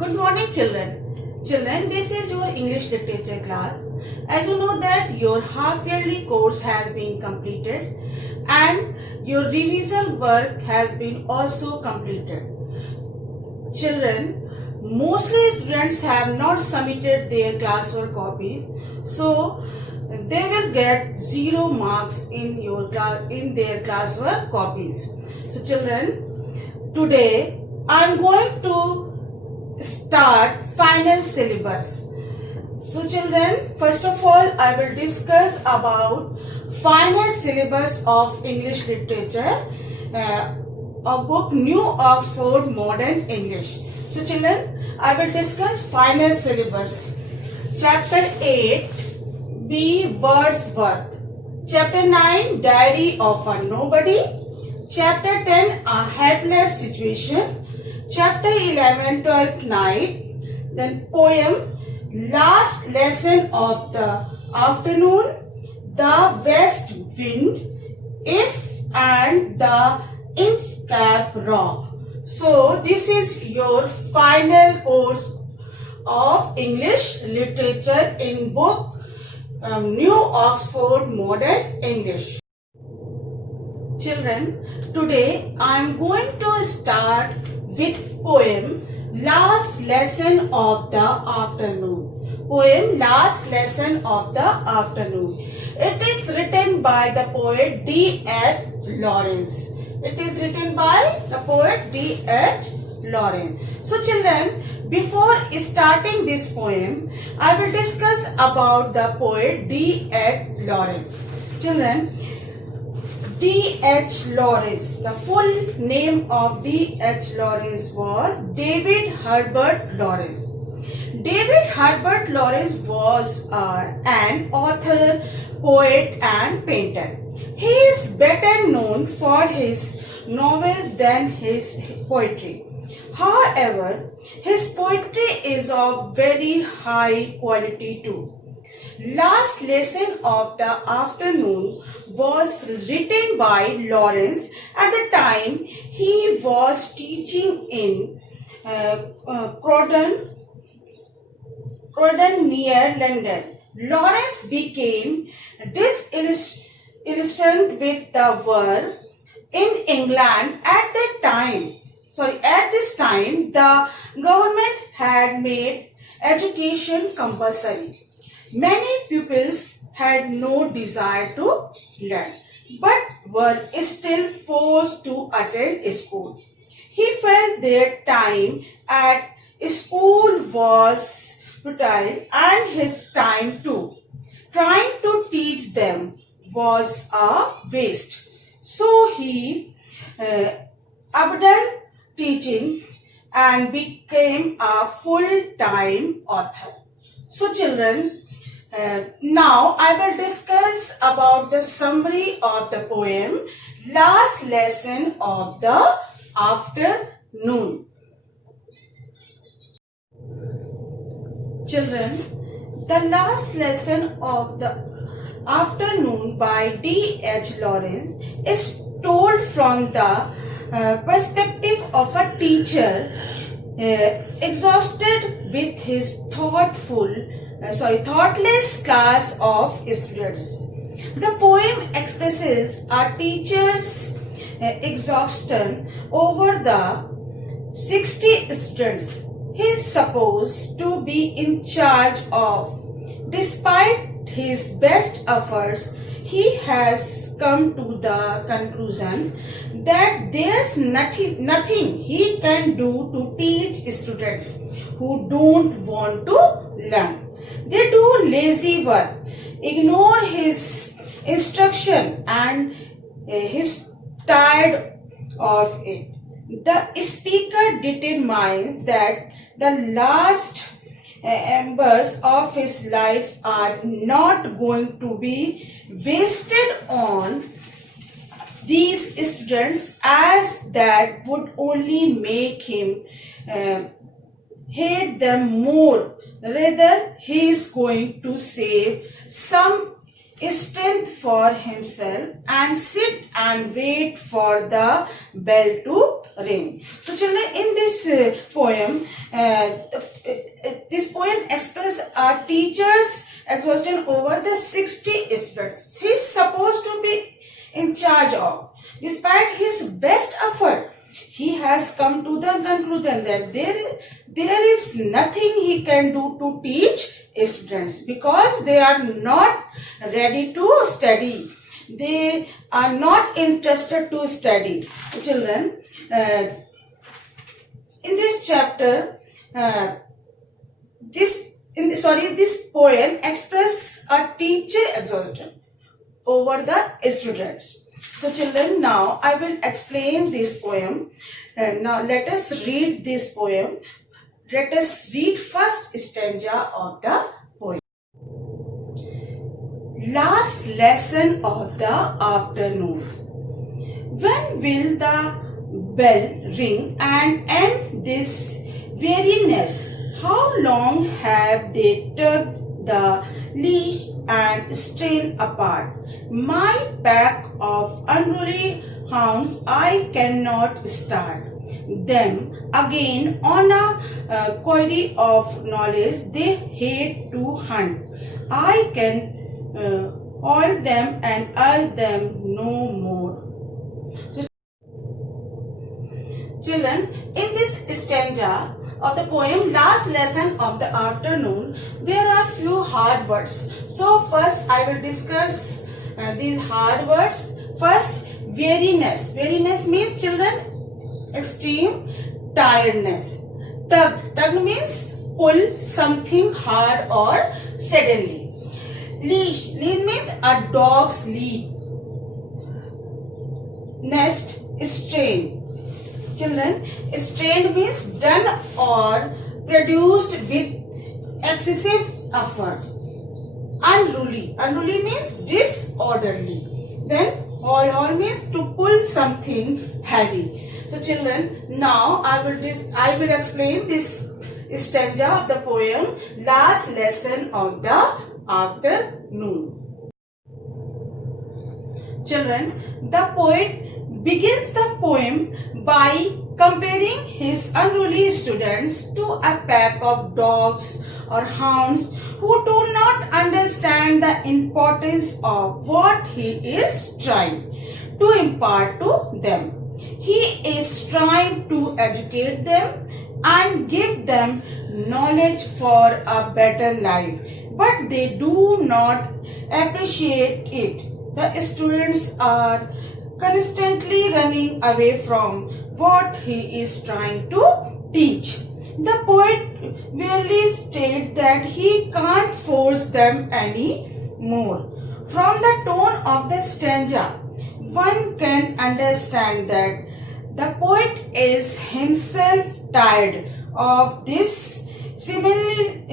Good morning, children. Children, this is your English literature class. As you know that your half-yearly course has been completed and your revision work has been also completed. Children, mostly students have not submitted their classwork copies, so they will get 0 marks in their classwork copies. So children, today I am going to start final syllabus. So children, first of all I will discuss about final syllabus of English literature, a book New Oxford Modern English. So children, I will discuss final syllabus. Chapter 8, B. Wordsworth. Chapter 9, Diary of a Nobody. Chapter 10, A Helpless Situation. Chapter 11, 12th Night. Then poem, Last Lesson of the Afternoon, The West Wind, If and the Inchcap Rock. So this is your final course of English literature in book New Oxford Modern English. Children, today I am going to start with poem Last Lesson of the Afternoon. Poem Last Lesson of the Afternoon. It is written by the poet D.H. Lawrence. It is written by the poet D.H. Lawrence. So children, before starting this poem, I will discuss about the poet D.H. Lawrence. Children, D.H. Lawrence, the full name of D.H. Lawrence was David Herbert Lawrence. David Herbert Lawrence was an author, poet and painter. He is better known for his novels than his poetry. However, his poetry is of very high quality too. Last Lesson of the Afternoon was written by Lawrence at the time he was teaching in Croydon near London. Lawrence became disillusioned with the work in England at this time the government had made education compulsory. Many pupils had no desire to learn, but were still forced to attend school. He felt their time at school was futile and his time too. Trying to teach them was a waste. So he abandoned teaching and became a full-time author. So children, now I will discuss about the summary of the poem Last Lesson of the Afternoon. Children, the Last Lesson of the Afternoon by D.H. Lawrence is told from the perspective of a teacher exhausted with his thoughtless class of students. The poem expresses a teacher's exhaustion over the 60 students he is supposed to be in charge of. Despite his best efforts, he has come to the conclusion that there's nothing he can do to teach students who don't want to learn. They do lazy work, ignore his instruction and he's tired of it. The speaker determines that the last embers of his life are not going to be wasted on these students, as that would only make him hate them more. Rather, he is going to save some strength for himself and sit and wait for the bell to ring. So children, in this poem, this poem expresses a teacher's exhaustion over the 60 students he is supposed to be in charge of. Despite his best effort, he has come to the conclusion that there is nothing he can do to teach students because they are not ready to study. They are not interested to study. Children, in this chapter, this poem expresses a teacher exhaustion over the students. So children, now I will explain this poem. Now let us read this poem. Let us read first stanza of the poem. Last lesson of the afternoon. When will the bell ring and end this weariness? How long have they tugged the leash and strained apart? My pack of unruly hounds, I cannot start them again on a query of knowledge they hate to hunt. I can oil them and urge them no more. So, children, in this stanza of the poem Last Lesson of the Afternoon, there are few hard words. So first I will discuss these hard words. First, weariness. Weariness means, children, extreme tiredness. Tug means pull something hard or suddenly. Leash means a dog's lead. Next, strain. Children, strained means done or produced with excessive effort. Unruly means disorderly. Then all means to pull something heavy. So children, now I will explain this stanza of the poem Last Lesson of the Afternoon. Children, the poet begins the poem by comparing his unruly students to a pack of dogs or hounds who do not understand the importance of what he is trying to impart to them. He is trying to educate them and give them knowledge for a better life, but they do not appreciate it. The students are constantly running away from what he is trying to teach. The poet merely states that he can't force them any more. From the tone of the stanza, one can understand that the poet is himself tired of this seemingly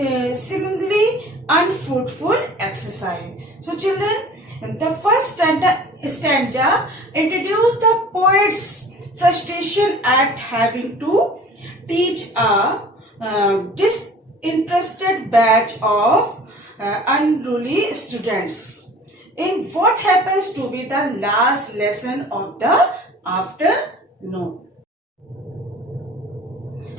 unfruitful exercise. So children, the first stanza introduces the poet's frustration at having to teach a disinterested batch of unruly students in what happens to be the last lesson of the afternoon.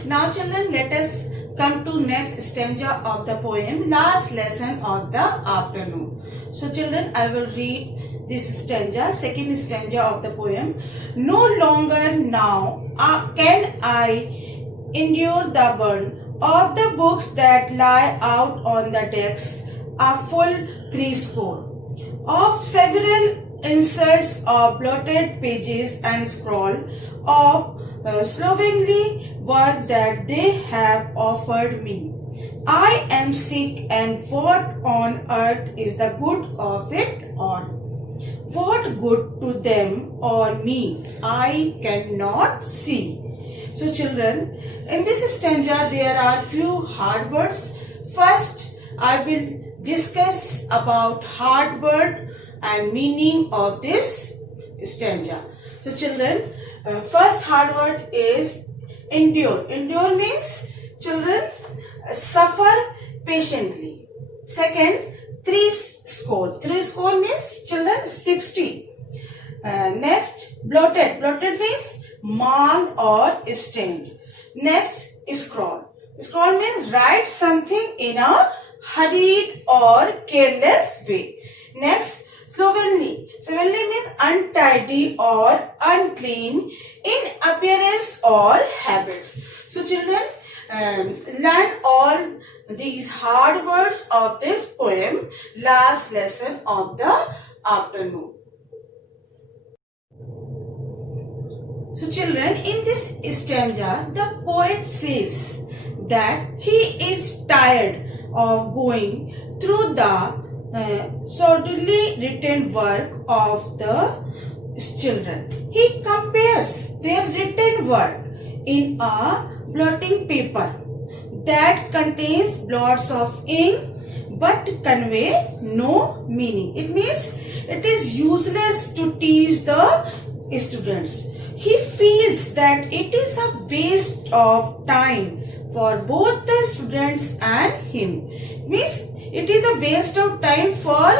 Now children, let us come to next stanza of the poem Last Lesson of the Afternoon. So children, I will read this stanza, second stanza of the poem. No longer now can I endure the burn of the books that lie out on the decks, a full 80 of several inserts of blotted pages and scroll of slovenly work that they have offered me. I am sick, and what on earth is the good of it all? What good to them or me? I cannot see. So children, in this stanza there are few hard words. First, I will discuss about hard word and meaning of this stanza. So children, first hard word is endure. Endure means, children, suffer patiently. Second, Three score. Three score means children 60. Next, blotted. Blotted means marked or stained. Next, scrawl. Scrawl means write something in a hurried or careless way. Next, slovenly. Slovenly means untidy or unclean in appearance or habits. So children, learn all these hard words of this poem last lesson of the afternoon. So children, in this stanza, the poet says that he is tired of going through the solidly written work of the children. He compares their written work in a blotting paper that contains blots of ink but convey no meaning. It means it is useless to teach the students. He feels that it is a waste of time for both the students and him. Means it is a waste of time for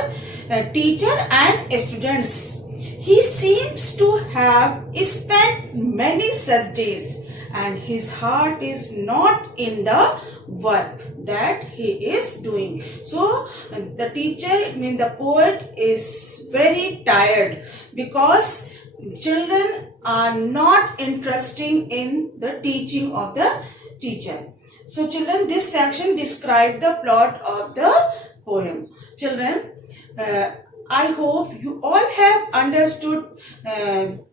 teacher and students. He seems to have spent many such days and his heart is not in the work that he is doing. So the teacher, it means the poet, is very tired because children are not interested in the teaching of the teacher. So children, this section describes the plot of the poem. Children, I hope you all have understood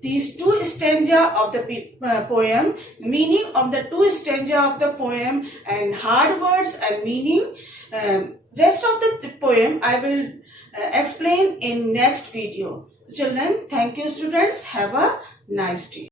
these two stanzas of the poem, meaning of the two stanzas of the poem and hard words and meaning. Rest of the poem I will explain in next video. Children, thank you students. Have a nice day.